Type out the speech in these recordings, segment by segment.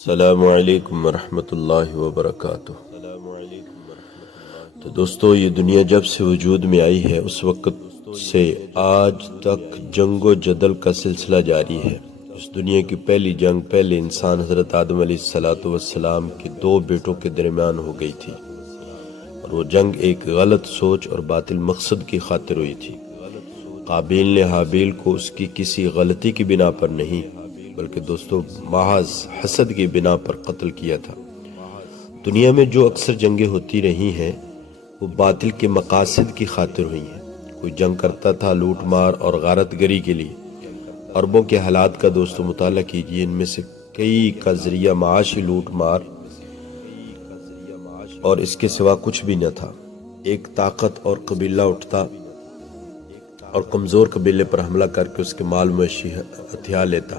السلام علیکم ورحمۃ اللہ وبرکاتہ۔ تو دوستو، یہ دنیا جب سے وجود میں آئی ہے اس وقت سے آج تک جنگ و جدل کا سلسلہ جاری ہے۔ اس دنیا کی پہلی جنگ پہلے انسان حضرت آدم علیہ السلام کے دو بیٹوں کے درمیان ہو گئی تھی، اور وہ جنگ ایک غلط سوچ اور باطل مقصد کی خاطر ہوئی تھی۔ قابیل نے حابیل کو اس کی کسی غلطی کی بنا پر نہیں بلکہ دوستو محض حسد کی بنا پر قتل کیا تھا۔ دنیا میں جو اکثر جنگیں ہوتی رہی ہیں وہ باطل کے مقاصد کی خاطر ہوئی ہیں۔ کوئی جنگ کرتا تھا لوٹ مار اور غارت گری کے لیے۔ عربوں کے حالات کا دوستو مطالعہ کیجئے، ان میں سے کئی کا ذریعہ معاشی لوٹ مار اور اس کے سوا کچھ بھی نہ تھا۔ ایک طاقت اور قبیلہ اٹھتا اور کمزور قبیلے پر حملہ کر کے اس کے مال مویشی ہتھیار لیتا۔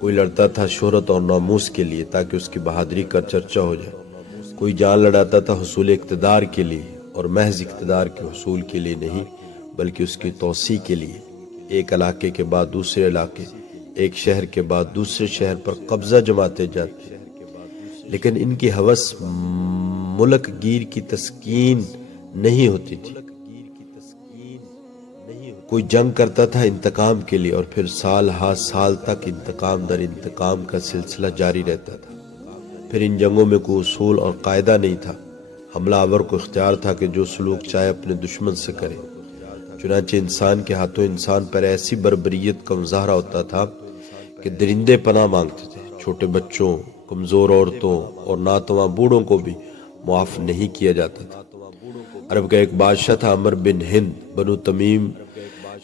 کوئی لڑتا تھا شہرت اور ناموس کے لیے تاکہ اس کی بہادری کا چرچا ہو جائے۔ کوئی جان لڑاتا تھا حصول اقتدار کے لیے، اور محض اقتدار کے حصول کے لیے نہیں بلکہ اس کی توسیع کے لیے۔ ایک علاقے کے بعد دوسرے علاقے، ایک شہر کے بعد دوسرے شہر پر قبضہ جماتے جاتے، لیکن ان کی ہوس ملک گیر کی تسکین نہیں ہوتی تھی۔ کوئی جنگ کرتا تھا انتقام کے لیے، اور پھر سال ہا سال تک انتقام در انتقام کا سلسلہ جاری رہتا تھا۔ پھر ان جنگوں میں کوئی اصول اور قاعدہ نہیں تھا۔ حملہ آور کو اختیار تھا کہ جو سلوک چاہے اپنے دشمن سے کرے۔ چنانچہ انسان کے ہاتھوں انسان پر ایسی بربریت کا مظاہرہ ہوتا تھا کہ درندے پناہ مانگتے تھے۔ چھوٹے بچوں، کمزور عورتوں اور ناتواں بوڑھوں کو بھی معاف نہیں کیا جاتا تھا۔ عرب کا ایک بادشاہ تھا عمر بن ہند۔ بنو تمیم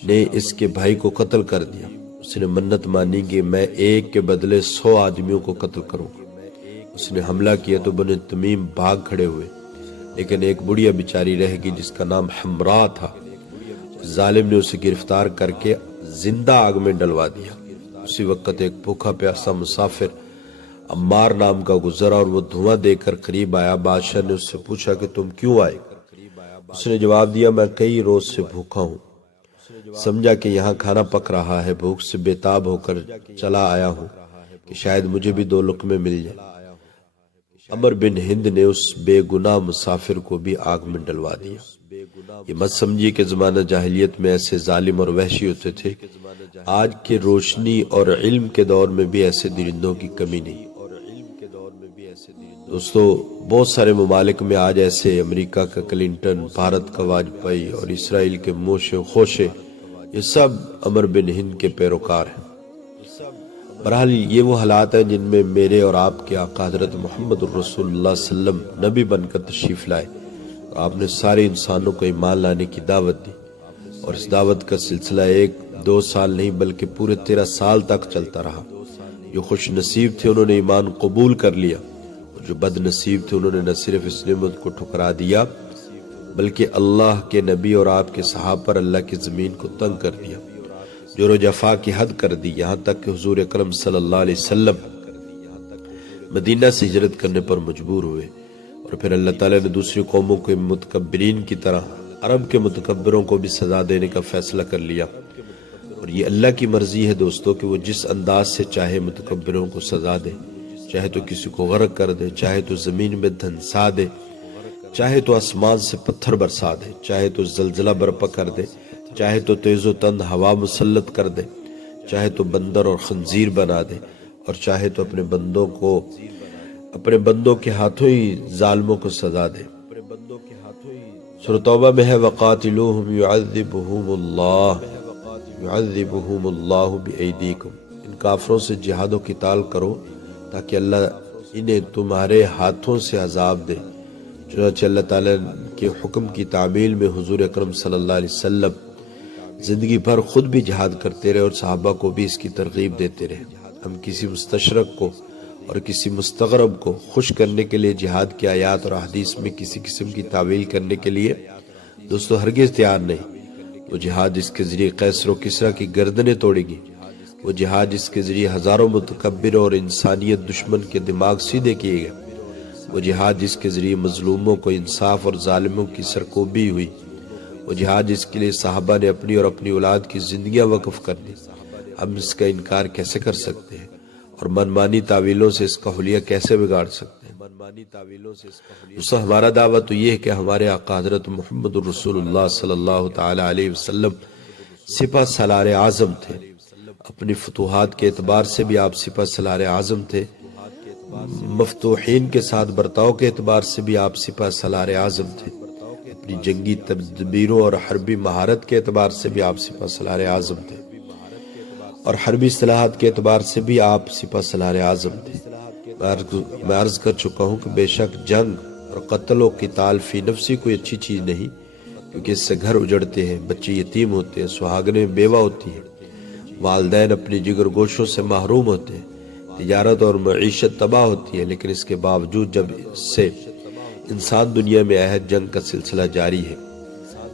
نے اس کے بھائی کو قتل کر دیا۔ اس نے منت مانی کہ میں ایک کے بدلے 100 آدمیوں کو قتل کروں گا۔ اس نے حملہ کیا تو بنو تمیم بھاگ کھڑے ہوئے، لیکن ایک بڑھیا بیچاری رہ گئی جس کا نام حمراء تھا۔ ظالم نے اسے گرفتار کر کے زندہ آگ میں ڈلوا دیا۔ اسی وقت ایک بھوکا پیاسا مسافر عمار نام کا گزرا، اور وہ دھواں دے کر قریب آیا۔ بادشاہ نے اس سے پوچھا کہ تم کیوں آئے؟ اس نے جواب دیا، میں کئی روز سے بھوکا ہوں۔ سمجھا کہ یہاں کھانا پک رہا ہے، بھوک سے بےتاب ہو کر چلا آیا ہوں کہ شاید مجھے بھی 2 لقمے مل جائیں۔ عمر بن ہند نے اس بے گناہ مسافر کو بھی آگ میں ڈلوا دیا۔ یہ مت سمجھیے کہ زمانہ جاہلیت میں ایسے ظالم اور وحشی ہوتے تھے۔ آج کے روشنی اور علم کے دور میں بھی ایسے درندوں کی کمی نہیں۔ دوستو، بہت سارے ممالک میں آج ایسے امریکہ کا کلنٹن، بھارت کا واجپئی اور اسرائیل کے موشے خوشے، یہ سب عمر بن ہند کے پیروکار ہیں۔ بہرحال یہ وہ حالات ہیں جن میں میرے اور آپ کے آقا حضرت محمد الرسول اللہ صلی اللہ علیہ وسلم نبی بن کر تشریف لائے، اور آپ نے سارے انسانوں کو ایمان لانے کی دعوت دی، اور اس دعوت کا سلسلہ 1-2 سال نہیں بلکہ پورے 13 سال تک چلتا رہا۔ جو خوش نصیب تھے انہوں نے ایمان قبول کر لیا، اور جو بد نصیب تھے انہوں نے نہ صرف اس نعمت کو ٹھکرا دیا بلکہ اللہ کے نبی اور آپ کے صحابہ پر اللہ کی زمین کو تنگ کر دیا، جور و جفا کی حد کر دی، یہاں تک کہ حضور اکرم صلی اللہ علیہ وسلم مدینہ سے ہجرت کرنے پر مجبور ہوئے۔ اور پھر اللہ تعالیٰ نے دوسری قوموں کے متکبرین کی طرح عرب کے متکبروں کو بھی سزا دینے کا فیصلہ کر لیا، اور یہ اللہ کی مرضی ہے دوستو کہ وہ جس انداز سے چاہے متکبروں کو سزا دے، چاہے تو کسی کو غرق کر دے، چاہے تو زمین میں دھنسا دے، چاہے تو آسمان سے پتھر برسا دے، چاہے تو زلزلہ برپا کر دے، چاہے تو تیز و تند ہوا مسلط کر دے، چاہے تو بندر اور خنزیر بنا دے، اور چاہے تو اپنے بندوں کے ہاتھوں ہی ظالموں کو سزا دے۔ سورۃ توبہ میں ہے وَقَاتِلُوهُمْ يُعَذِّبُهُمُ اللَّهُ بِأَيْدِيكُمْ، ان کافروں سے جہاد و قتال کرو تاکہ اللہ انہیں تمہارے ہاتھوں سے عذاب دے۔ چنانچہ اللہ تعالیٰ کے حکم کی تعمیل میں حضور اکرم صلی اللہ علیہ وسلم زندگی بھر خود بھی جہاد کرتے رہے اور صحابہ کو بھی اس کی ترغیب دیتے رہے۔ ہم کسی مستشرق کو اور کسی مستغرب کو خوش کرنے کے لیے جہاد کی آیات اور احادیث میں کسی قسم کی تعویل کرنے کے لیے دوستو ہرگز تیار نہیں۔ وہ جہاد جس کے ذریعے قیصر و کسریٰ کی گردنیں توڑے گی، وہ جہاد جس کے ذریعے ہزاروں متکبر اور انسانیت دشمن کے دماغ سیدھے کیے گئے، وہ جہاد جس کے ذریعے مظلوموں کو انصاف اور ظالموں کی سرکوبی ہوئی، وہ جہاد جس کے لیے صحابہ نے اپنی اور اپنی اولاد کی زندگیاں وقف کر دی، ہم اس کا انکار کیسے کر سکتے ہیں؟ اور منمانی تعویلوں سے اس کا حلیہ کیسے بگاڑ سکتے ہیں؟ دوستو ہمارا دعویٰ تو یہ ہے کہ ہمارے آقا حضرت محمد الرسول اللہ صلی اللہ تعالی علیہ وسلم سپہ سالار اعظم تھے۔ اپنی فتوحات کے اعتبار سے بھی آپ سپہ سالار اعظم تھے، مفتوحین کے ساتھ برتاؤ کے اعتبار سے بھی آپ سپہ سالار اعظم تھے، اپنی جنگی تدبیروں اور حربی مہارت کے اعتبار سے بھی آپ سپہ سالار اعظم تھے، اور حربی اصطلاحات کے اعتبار سے بھی آپ سپہ سالار اعظم تھے۔ میں عرض کر چکا ہوں کہ بے شک جنگ اور قتل و قتال فی نفسی کوئی اچھی چیز نہیں، کیونکہ اس سے گھر اجڑتے ہیں، بچے یتیم ہوتے ہیں، سہاگنیں بیوہ ہوتی ہیں، والدین اپنی جگر گوشوں سے محروم ہوتے ہیں، تجارت اور معیشت تباہ ہوتی ہے۔ لیکن اس کے باوجود جب اس سے انسان دنیا میں آیا ہے، جنگ کا سلسلہ جاری ہے۔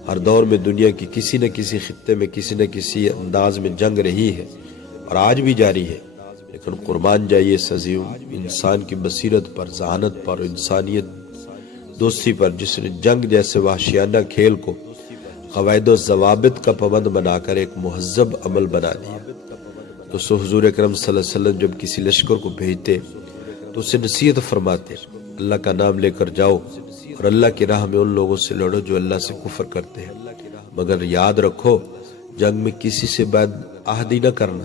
ہر دور میں دنیا کی کسی نہ کسی خطے میں کسی نہ کسی انداز میں جنگ رہی ہے اور آج بھی جاری ہے، لیکن قربان جائیے اس عظیم انسان کی بصیرت پر، ذہانت پر، انسانیت دوستی پر، جس نے جنگ جیسے وحشیانہ کھیل کو قواعد و ضوابط کا پابند بنا کر ایک مہذب عمل بنا دیا۔ تو حضور اکرم صلی اللہ علیہ وسلم جب کسی لشکر کو بھیجتے تو اسے نصیحت فرماتے، اللہ کا نام لے کر جاؤ اور اللہ کی راہ میں ان لوگوں سے لڑو جو اللہ سے کفر کرتے ہیں، مگر یاد رکھو جنگ میں کسی سے بد عہدی نہ کرنا،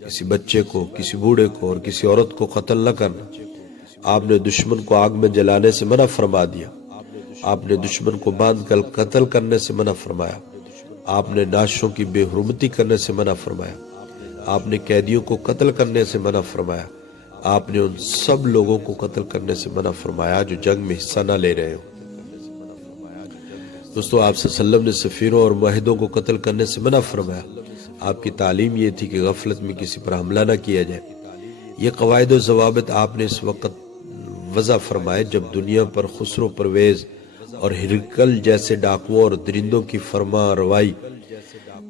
کسی بچے کو، کسی بوڑھے کو اور کسی عورت کو قتل نہ کرنا۔ آپ نے دشمن کو آگ میں جلانے سے منع فرما دیا، آپ نے دشمن کو باندھ کر قتل کرنے سے منع فرمایا، آپ نے ناشوں کی بے حرمتی کرنے سے منع فرمایا، آپ نے قیدیوں کو قتل کرنے سے منع فرمایا، آپ نے ان سب لوگوں کو قتل کرنے سے منع فرمایا جو جنگ میں حصہ نہ لے رہے ہو۔ دوستو آپ صلی اللہ علیہ وسلم نے سفیروں اور معاہدوں کو قتل کرنے سے منع فرمایا۔ آپ کی تعلیم یہ تھی کہ غفلت میں کسی پر حملہ نہ کیا جائے۔ یہ قواعد و ضوابط آپ نے اس وقت وضع فرمائے جب دنیا پر خسرو پرویز اور ہرکل جیسے ڈاکوؤں اور درندوں کی فرما روائی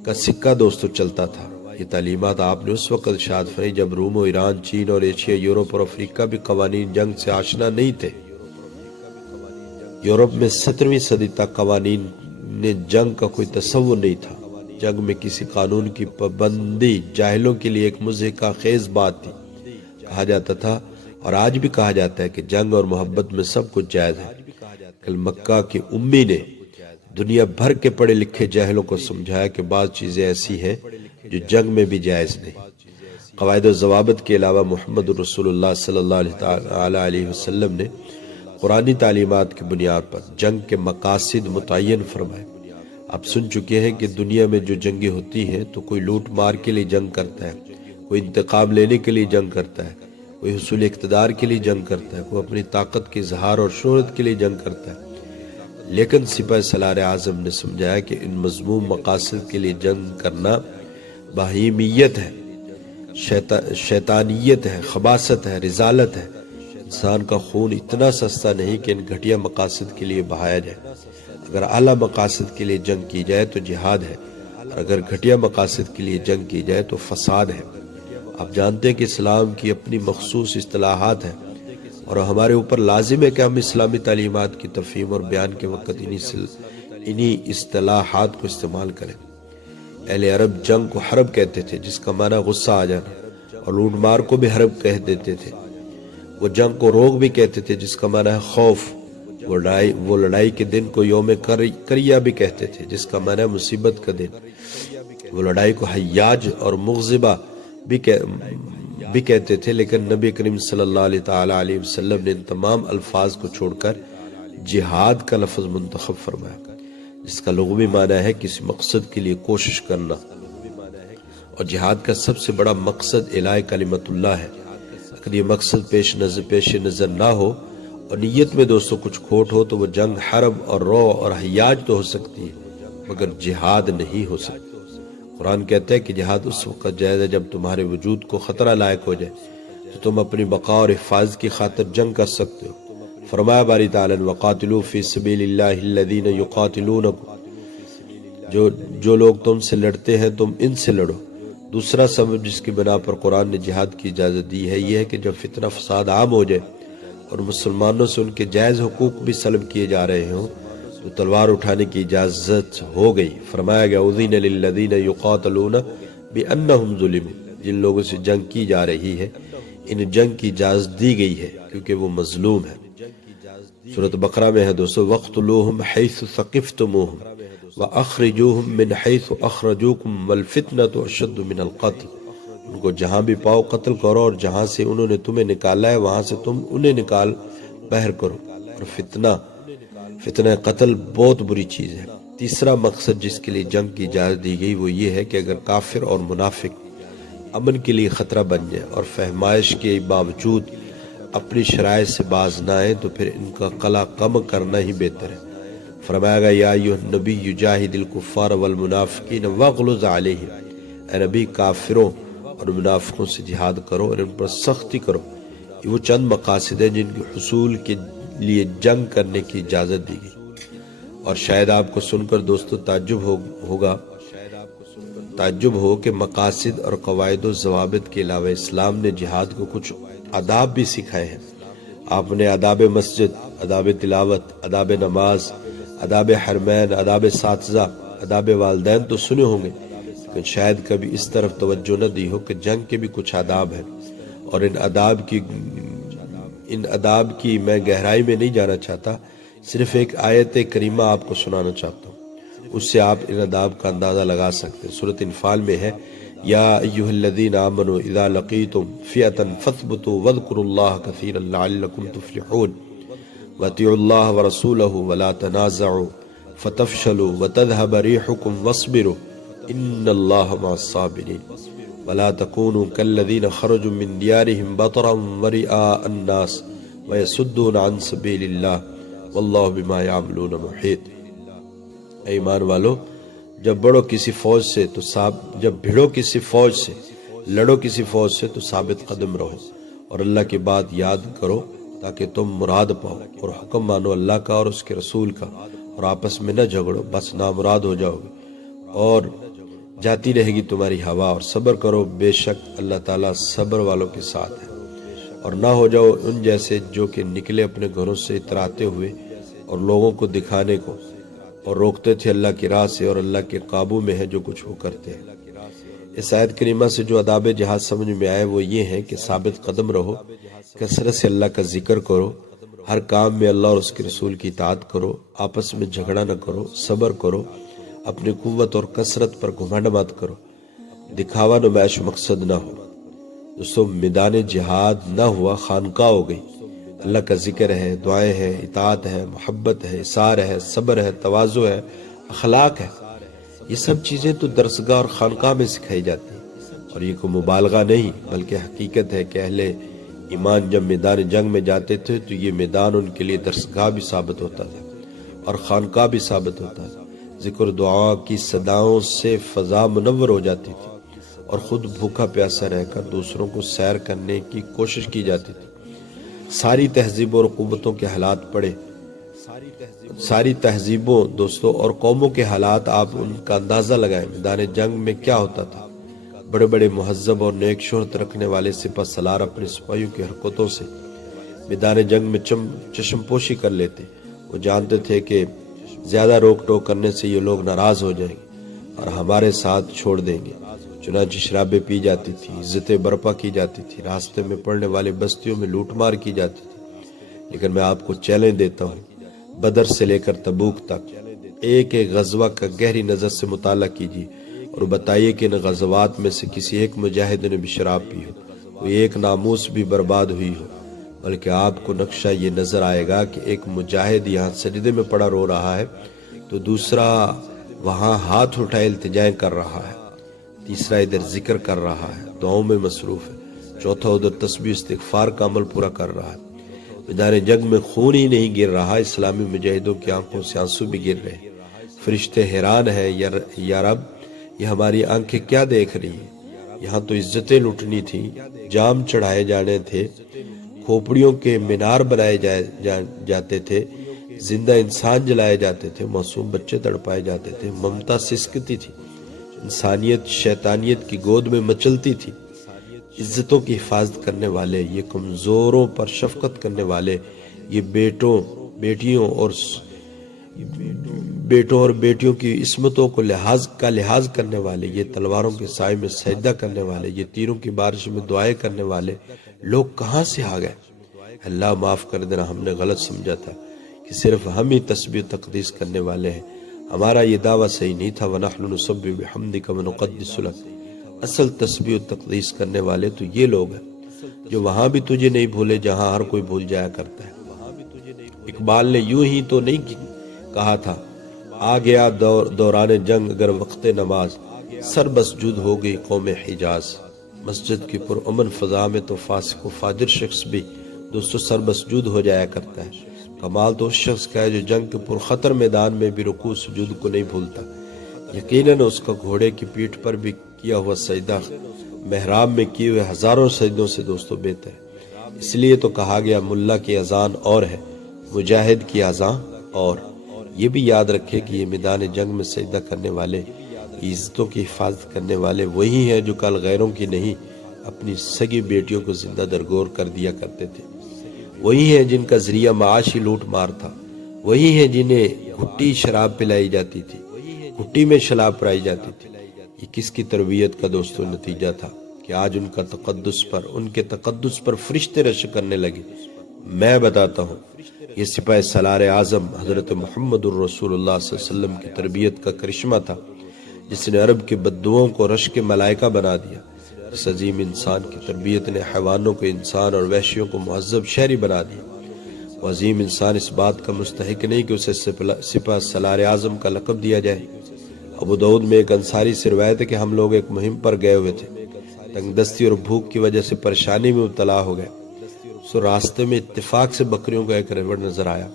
کا سکہ دوستو چلتا تھا۔ یہ تعلیمات آپ نے اس وقت ارشاد فرمائی جب روم و ایران، چین اور ایشیا، یورپ اور افریقہ بھی قوانین جنگ سے آشنا نہیں تھے۔ یورپ میں 17ویں صدی تک قوانین نے جنگ کا کوئی تصور نہیں تھا۔ جنگ میں کسی قانون کی پابندی جاہلوں کے لیے ایک مضحکہ خیز بات تھی۔ کہا جاتا تھا اور آج بھی کہا جاتا ہے کہ جنگ اور محبت میں سب کچھ جائز ہے۔ کل مکہ کے امی نے دنیا بھر کے پڑھے لکھے جاہلوں کو سمجھایا کہ بعض چیزیں ایسی ہیں جو جنگ میں بھی جائز نہیں۔ قواعد و ضوابط کے علاوہ محمد رسول اللہ صلی اللہ علیہ وسلم نے قرآنی تعلیمات کی بنیاد پر جنگ کے مقاصد متعین فرمائے۔ آپ سن چکے ہیں کہ دنیا میں جو جنگیں ہوتی ہیں تو کوئی لوٹ مار کے لیے جنگ کرتا ہے، کوئی انتقام لینے کے لیے جنگ کرتا ہے، کوئی حصول اقتدار کے لیے جنگ کرتا ہے، کوئی اپنی طاقت کے اظہار اور شہرت کے لیے جنگ کرتا ہے۔ لیکن سپہ سالار اعظم نے سمجھایا کہ ان مذموم مقاصد کے لیے جنگ کرنا بہیمیت ہے، شیطانیت ہے، خباثت ہے، رذالت ہے۔ انسان کا خون اتنا سستا نہیں کہ ان گھٹیا مقاصد کے لیے بہایا جائے۔ اگر اعلیٰ مقاصد کے لیے جنگ کی جائے تو جہاد ہے، اور اگر گھٹیا مقاصد کے لیے جنگ کی جائے تو فساد ہے۔ آپ جانتے ہیں کہ اسلام کی اپنی مخصوص اصطلاحات ہیں، اور ہمارے اوپر لازم ہے کہ ہم اسلامی تعلیمات کی تفہیم اور بیان کے وقت انہی اصطلاحات کو استعمال کریں۔ اہل عرب جنگ کو حرب کہتے تھے، جس کا معنی غصہ آ جانا، اور لوٹ مار کو بھی حرب کہہ دیتے تھے۔ وہ جنگ کو روگ بھی کہتے تھے، جس کا معنی ہے خوف۔ وہ لڑائی کے دن کو یوم کریا بھی کہتے تھے، جس کا معنی ہے مصیبت کا دن۔ وہ لڑائی کو حیاج اور مغضبہ بھی کہتے تھے، لیکن نبی کریم صلی اللہ علیہ وسلم نے ان تمام الفاظ کو چھوڑ کر جہاد کا لفظ منتخب فرمایا، جس کا لغوی معنی ہے کسی مقصد کے لیے کوشش کرنا، اور جہاد کا سب سے بڑا مقصد اعلاء کلمت اللہ ہے۔ اگر یہ مقصد پیش نظر نہ ہو اور نیت میں دوستو کچھ کھوٹ ہو تو وہ جنگ حرب اور رو اور حیاج تو ہو سکتی ہے، مگر جہاد نہیں ہو سکتی۔ قرآن کہتا ہے کہ جہاد اس وقت جائز ہے جب تمہارے وجود کو خطرہ لائق ہو جائے تو تم اپنی بقا اور حفاظت کی خاطر جنگ کر سکتے ہو۔ فرمایا باری تعالیٰ وَقَاتِلُوا فِي سَبِيلِ اللَّهِ الَّذِينَ يُقَاتِلُونَكُمْ، جو لوگ تم سے لڑتے ہیں تم ان سے لڑو۔ دوسرا سبب جس کی بنا پر قرآن نے جہاد کی اجازت دی ہے، یہ ہے کہ جب فتنہ فساد عام ہو جائے اور مسلمانوں سے ان کے جائز حقوق بھی سلب کیے جا رہے ہوں تو تلوار اٹھانے کی اجازت ہو گئی۔ فرمایا گیا اُذِنَ لِلَّذِينَ يُقَاتَلُونَ بِأَنَّهُمْ ظُلِمُوا، جن لوگوں سے جنگ کی جا رہی ہے انہیں جنگ کی اجازت دی گئی ہے کیونکہ وہ مظلوم ہے۔ سورۃ بقرہ میں ہے دوستو، وَاقْتُلُوهُمْ حَيْثُ ثَقِفْتُمُوهُمْ وَأَخْرِجُوهُمْ مِنْ حَيْثُ أَخْرَجُوكُمْ وَالْفِتْنَةُ أَشَدُّ مِنَ الْقَتْلِ، ان کو جہاں بھی پاؤ قتل کرو، اور جہاں سے انہوں نے تمہیں نکالا ہے وہاں سے تم انہیں نکال باہر کرو، اور فتنہ قتل بہت بری چیز ہے۔ تیسرا مقصد جس کے لیے جنگ کی اجازت دی گئی وہ یہ ہے کہ اگر کافر اور منافق امن کے لیے خطرہ بن جائے اور فہمائش کے باوجود اپنی شرائط سے باز نہ آئیں تو پھر ان کا قلع کم کرنا ہی بہتر ہے۔ فرمایا گیا یا ایھا النبی جاہد الکفار والمنافقین واغلظ علیہم، اے نبی کافروں اور منافقوں سے جہاد کرو اور ان پر سختی کرو۔ یہ وہ چند مقاصد ہیں جن کے حصول کے لیے جنگ کرنے کی اجازت دی گئی۔ اور شاید آپ کو سن کر دوستو تعجب ہو کہ مقاصد اور قواعد و ضوابط کے علاوہ اسلام نے جہاد کو کچھ آداب بھی سکھائے ہیں۔ آپ نے آداب مسجد، آداب تلاوت، آداب نماز، آداب حرمین، آداب اساتذہ، آداب والدین تو سنے ہوں گے، لیکن شاید کبھی اس طرف توجہ نہ دی ہو کہ جنگ کے بھی کچھ آداب ہیں، اور ان آداب کی میں گہرائی میں نہیں جانا چاہتا، صرف ایک آیت کریمہ آپ کو سنانا چاہتا ہوں، اس سے آپ ان آداب کا اندازہ لگا سکتے ہیں۔ سورۃ انفال میں ہے یا ایھا الذین آمنوا اذا لقیتم فئۃ فاثبتوا واذکروا اللہ کثیرا لعلکم تفلحون واطیعوا اللہ ورسولہ ولا تنازعوا فتفشلوا وتذهب ريحكم واصبروا ان اللہ مع الصابرین ولا تكونوا كالذین خرجوا من دیارهم بطرا ورئاء الناس ويصدون عن سبیل اللہ واللہ بما یعملون محیط۔ اے ایمان والو، جب بھیڑو کسی فوج سے لڑو کسی فوج سے تو ثابت قدم رہو اور اللہ کی بات یاد کرو تاکہ تم مراد پاؤ، اور حکم مانو اللہ کا اور اس کے رسول کا، اور آپس میں نہ جھگڑو، بس نامراد ہو جاؤ گے اور جاتی رہے گی تمہاری ہوا، اور صبر کرو، بے شک اللہ تعالیٰ صبر والوں کے ساتھ ہے۔ اور نہ ہو جاؤ ان جیسے جو کہ نکلے اپنے گھروں سے اتراتے ہوئے اور لوگوں کو دکھانے کو، اور روکتے تھے اللہ کی راہ سے، اور اللہ کے قابو میں ہے جو کچھ وہ کرتے ہیں۔ اس آیت کریمہ سے جو آداب جہاد سمجھ میں آئے وہ یہ ہیں کہ ثابت قدم رہو، کثرت سے اللہ کا ذکر کرو، ہر کام میں اللہ اور اس کے رسول کی اطاعت کرو، آپس میں جھگڑا نہ کرو، صبر کرو، اپنی قوت اور کثرت پر گھمنڈ مت کرو، دکھاوا نمائش مقصد نہ ہو۔ دوستو میدان جہاد نہ ہوا، خانقاہ ہو گئی، اللہ کا ذکر ہے، دعائیں ہیں، اطاعت ہے، محبت ہے، اثار ہے، صبر ہے، تواضع ہے، اخلاق ہے، یہ سب چیزیں تو درسگاہ اور خانقاہ میں سکھائی جاتی ہیں، اور یہ کوئی مبالغہ نہیں بلکہ حقیقت ہے کہ اہل ایمان جب میدان جنگ میں جاتے تھے تو یہ میدان ان کے لیے درسگاہ بھی ثابت ہوتا تھا اور خانقاہ بھی ثابت ہوتا تھا۔ ذکر دعا کی صداؤں سے فضا منور ہو جاتی تھی اور خود بھوکا پیاسا رہ کر دوسروں کو سیر کرنے کی کوشش کی جاتی تھی۔ ساری تہذیبوں اور قوتوں کے حالات پڑے، ساری تہذیبوں دوستوں اور قوموں کے حالات آپ ان کا اندازہ لگائیں۔ میدان جنگ میں کیا ہوتا تھا؟ بڑے بڑے مہذب اور نیک شہرت رکھنے والے سپہ سالار اپنے سپاہیوں کی حرکتوں سے میدان جنگ میں چشم پوشی کر لیتے۔ وہ جانتے تھے کہ زیادہ روک ٹوک کرنے سے یہ لوگ ناراض ہو جائیں گے اور ہمارے ساتھ چھوڑ دیں گے، چنانچہ شرابیں پی جاتی تھی، عزتیں برپا کی جاتی تھی، راستے میں پڑنے والے بستیوں میں لوٹ مار کی جاتی تھی۔ لیکن میں آپ کو چیلنج دیتا ہوں، بدر سے لے کر تبوک تک ایک ایک غزوہ کا گہری نظر سے مطالعہ کیجیے اور بتائیے کہ ان غزوات میں سے کسی ایک مجاہد نے بھی شراب پی ہو، کوئی ایک ناموس بھی برباد ہوئی ہو، بلکہ آپ کو نقشہ یہ نظر آئے گا کہ ایک مجاہد یہاں سجدے میں پڑا رو رہا ہے تو دوسرا وہاں ہاتھ اٹھائے التجائیں کر رہا ہے، تیسرا ادھر ذکر کر رہا ہے، دعاؤں میں مصروف ہے، چوتھا ادھر تسبیح استغفار کا عمل پورا کر رہا ہے۔ میدان جنگ میں خون ہی نہیں گر رہا، اسلامی مجاہدوں کی آنکھوں سے آنسو بھی گر رہے۔ فرشتے حیران ہیں، یا رب یہ ہماری آنکھیں کیا دیکھ رہی ہیں؟ یہاں تو عزتیں لوٹنی تھیں، جام چڑھائے جانے تھے، کھوپڑیوں کے مینار بنائے جاتے تھے، زندہ انسان جلائے جاتے تھے، معصوم بچے تڑپائے جاتے تھے، ممتا سسکتی تھی، انسانیت شیطانیت کی گود میں مچلتی تھی۔ عزتوں کی حفاظت کرنے والے، یہ کمزوروں پر شفقت کرنے والے، یہ بیٹوں اور بیٹیوں کی عصمتوں کو لحاظ کرنے والے، یہ تلواروں کے سائے میں سجدہ کرنے والے، یہ تیروں کی بارش میں دعائیں کرنے والے، لوگ کہاں سے آ گئے؟ اللہ معاف کر دینا، ہم نے غلط سمجھا تھا کہ صرف ہم ہی تسبیح و تقدیس کرنے والے ہیں، ہمارا یہ دعویٰ صحیح نہیں تھا۔ وَنَحْنُ نُسَبِّحُ بِحَمْدِكَ وَنُقَدِّسُ لَكَ، اصل تسبیح و تقدیس کرنے والے تو یہ لوگ ہیں جو وہاں بھی تجھے نہیں بھولے جہاں ہر کوئی بھول جایا کرتا ہے۔ اقبال نے یوں ہی تو نہیں کہا تھا، آ گیا دوران جنگ اگر وقت نماز، سر مسجود ہو گئی قوم حجاز۔ مسجد کی پرامن فضا میں تو فاسق و فاجر شخص بھی دوستو سر مسجود ہو جایا کرتا ہے۔ کمال تو اس شخص کا ہے جو جنگ کے پرخطر میدان میں بھی رکوع سجود کو نہیں بھولتا۔ یقیناً اس کا گھوڑے کی پیٹھ پر بھی کیا ہوا سجدہ محراب میں کیے ہوئے ہزاروں سجدوں سے دوستو بہتر ہے۔ اس لیے تو کہا گیا ملا کی اذان اور ہے، مجاہد کی اذان اور۔ یہ بھی یاد رکھے کہ یہ میدان جنگ میں سجدہ کرنے والے، عزتوں کی حفاظت کرنے والے وہی ہیں جو کل غیروں کی نہیں اپنی سگی بیٹیوں کو زندہ درگور کر دیا کرتے تھے، وہی ہیں جن کا ذریعہ معاشی لوٹ مار تھا، وہی ہیں جنہیں گھٹی شراب پلائی جاتی تھی، گھٹی میں شراب پرائی جاتی تھی۔ یہ کس کی تربیت کا دوستو نتیجہ تھا کہ آج ان کے تقدس پر فرشتے رش کرنے لگے؟ میں بتاتا ہوں، یہ سپاہ سالار اعظم حضرت محمد الرسول اللہ صلی اللہ علیہ وسلم کی تربیت کا کرشمہ تھا، جس نے عرب کے بددعاؤں کو رش کے ملائکہ بنا دیا۔ اس عظیم انسان کی تربیت نے حیوانوں کو انسان اور وحشیوں کو مہذب شہری بنا دیا۔ وہ عظیم انسان اس بات کا مستحق نہیں کہ اسے سپاہ سالار اعظم کا لقب دیا جائے۔ ابو داؤد میں ایک انصاری سے روایت ہے کہ ہم لوگ ایک مہم پر گئے ہوئے تھے، تنگ دستی اور بھوک کی وجہ سے پریشانی میں مبتلا ہو گئے۔ سو راستے میں اتفاق سے بکریوں کا ایک ریوڑ نظر آیا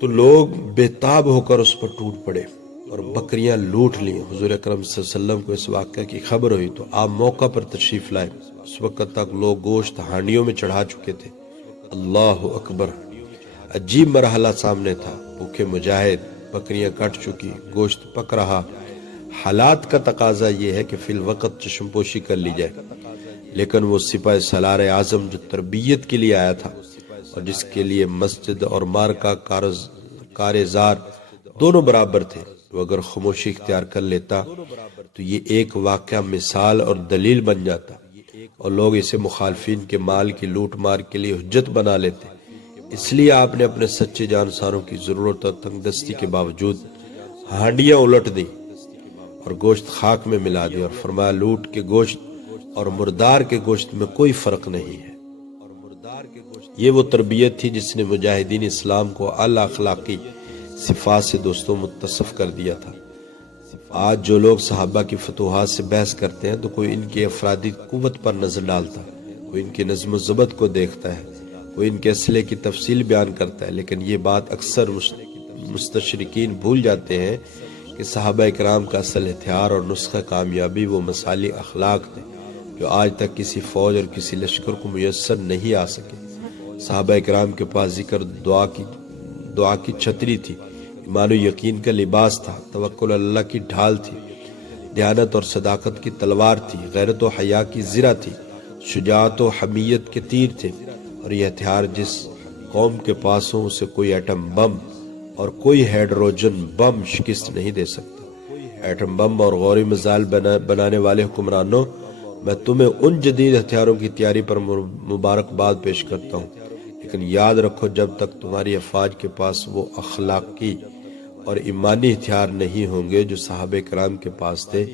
تو لوگ بےتاب ہو کر اس پر ٹوٹ پڑے اور بکریاں لوٹ لیں۔ حضور اکرم صلی اللہ علیہ وسلم کو اس واقعہ کی خبر ہوئی تو آپ موقع پر تشریف لائے۔ اس وقت تک لوگ گوشت ہانڈیوں میں چڑھا چکے تھے۔ اللہ اکبر، عجیب مرحلہ سامنے تھا۔ بھوکے مجاہد، بکریاں کٹ چکی، گوشت پک رہا۔ حالات کا تقاضا یہ ہے کہ فی الوقت چشم پوشی کر لی جائے، لیکن وہ سپاہ سالار اعظم جو تربیت کے لیے آیا تھا اور جس کے لیے مسجد اور مارکا کارزار دونوں برابر تھے، وہ اگر خاموشی اختیار کر لیتا تو یہ ایک واقعہ مثال اور دلیل بن جاتا اور لوگ اسے مخالفین کے مال کی لوٹ مار کے لیے حجت بنا لیتے۔ اس لیے آپ نے اپنے سچے جانساروں کی ضرورت اور تنگ دستی کے باوجود ہانڈیاں الٹ دی اور گوشت خاک میں ملا دی اور فرمایا لوٹ کے گوشت اور مردار کے گوشت میں کوئی فرق نہیں ہے۔ یہ وہ تربیت تھی جس نے مجاہدین اسلام کو اعلیٰ اخلاقی صفات سے دوستوں متصف کر دیا تھا۔ آج جو لوگ صحابہ کی فتوحات سے بحث کرتے ہیں تو کوئی ان کی افرادی قوت پر نظر ڈالتا، کوئی ان کی نظم و ضبط کو دیکھتا ہے، کوئی ان کے اسلحے کی تفصیل بیان کرتا ہے، لیکن یہ بات اکثر مستشرقین بھول جاتے ہیں کہ صحابہ اکرام کا اصل ہتھیار اور نسخہ کامیابی وہ مثالی اخلاق تھے جو آج تک کسی فوج اور کسی لشکر کو میسر نہیں آ سکے۔ صحابہ اکرام کے پاس ذکر دعا کی چھتری تھی، ایمان و یقین کا لباس تھا، توکل اللہ کی ڈھال تھی، دیانت اور صداقت کی تلوار تھی، غیرت و حیا کی زرہ تھی، شجاعت و حمیت کے تیر تھے، اور یہ ہتھیار جس قوم کے پاس ہو اسے کوئی ایٹم بم اور کوئی ہائیڈروجن بم شکست نہیں دے سکتا۔ ایٹم بم اور غوری میزائل بنانے والے حکمرانوں، میں تمہیں ان جدید ہتھیاروں کی تیاری پر مبارکباد پیش کرتا ہوں، لیکن یاد رکھو جب تک تمہاری افواج کے پاس وہ اخلاقی اور ایمانی ہتھیار نہیں ہوں گے جو صحابہ کرام کے پاس تھے،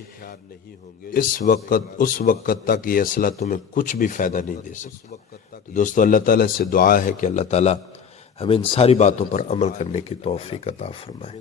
اس وقت تک یہ اسلحہ تمہیں کچھ بھی فائدہ نہیں دے سکتا۔ تو دوستو اللہ تعالیٰ سے دعا ہے کہ اللہ تعالیٰ ہمیں ان ساری باتوں پر عمل کرنے کی توفیق عطا فرمائے۔